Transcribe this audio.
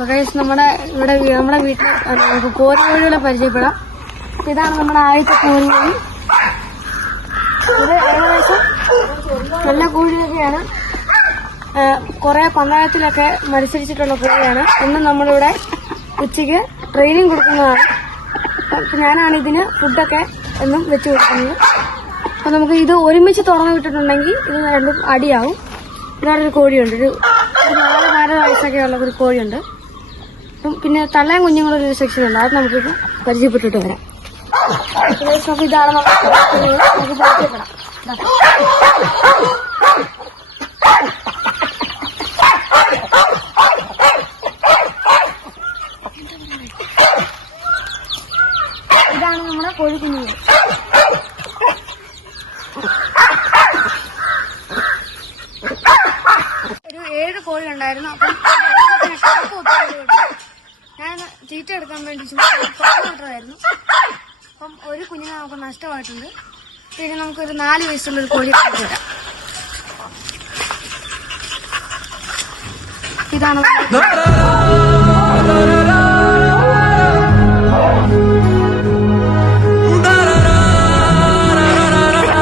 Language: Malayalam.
നമ്മുടെ വീട്ടിൽ നമുക്ക് കോഴികളെ പരിചയപ്പെടാം. ഇതാണ് നമ്മുടെ ആദ്യത്തെ കോഴി. ഇത് ഏകദേശം നല്ല കോഴിയൊക്കെയാണ്. കുറെ പന്തയത്തിലൊക്കെ മത്സരിച്ചിട്ടുള്ള കോഴിയാണ്. ഇന്ന് നമ്മളിവിടെ ഉച്ചയ്ക്ക് ട്രെയിനിങ് കൊടുക്കുന്നതാണ്. ഞാനാണ് ഇതിന് ഫുഡൊക്കെ എന്നും വെച്ച് കൊടുക്കുന്നത്. അപ്പൊ നമുക്ക് ഇത് ഒരുമിച്ച് തുറന്നു വിട്ടിട്ടുണ്ടെങ്കിൽ ഇത് രണ്ടും അടിയാവും. വേറൊരു കോഴിയുണ്ട്, ഒരു 4 വയസ്സൊക്കെ ഉള്ള ഒരു കോഴിയുണ്ട്. പിന്നെ തള്ളയും കുഞ്ഞുങ്ങളൊരു സെക്ഷൻ ഉണ്ട്, അത് നമുക്കിത് പരിചയപ്പെട്ടിട്ട് വരാം. ഇതാണ് നമുക്ക് പരിചയപ്പെടാം. ഇതാണ് നമ്മുടെ കോഴിക്കുഞ്ഞുങ്ങൾ. ഒരു 7 കോഴി ഉണ്ടായിരുന്നു. അപ്പം ഞാൻ തീറ്റ എടുക്കാൻ വേണ്ടി വിട്ടതായിരുന്നു. അപ്പം ഒരു കുഞ്ഞിനെ നമുക്ക് നഷ്ടമായിട്ടുണ്ട്. പിന്നെ നമുക്കൊരു 4 വയസ്സുള്ളൊരു കോഴി തരാം. ഇതാണ്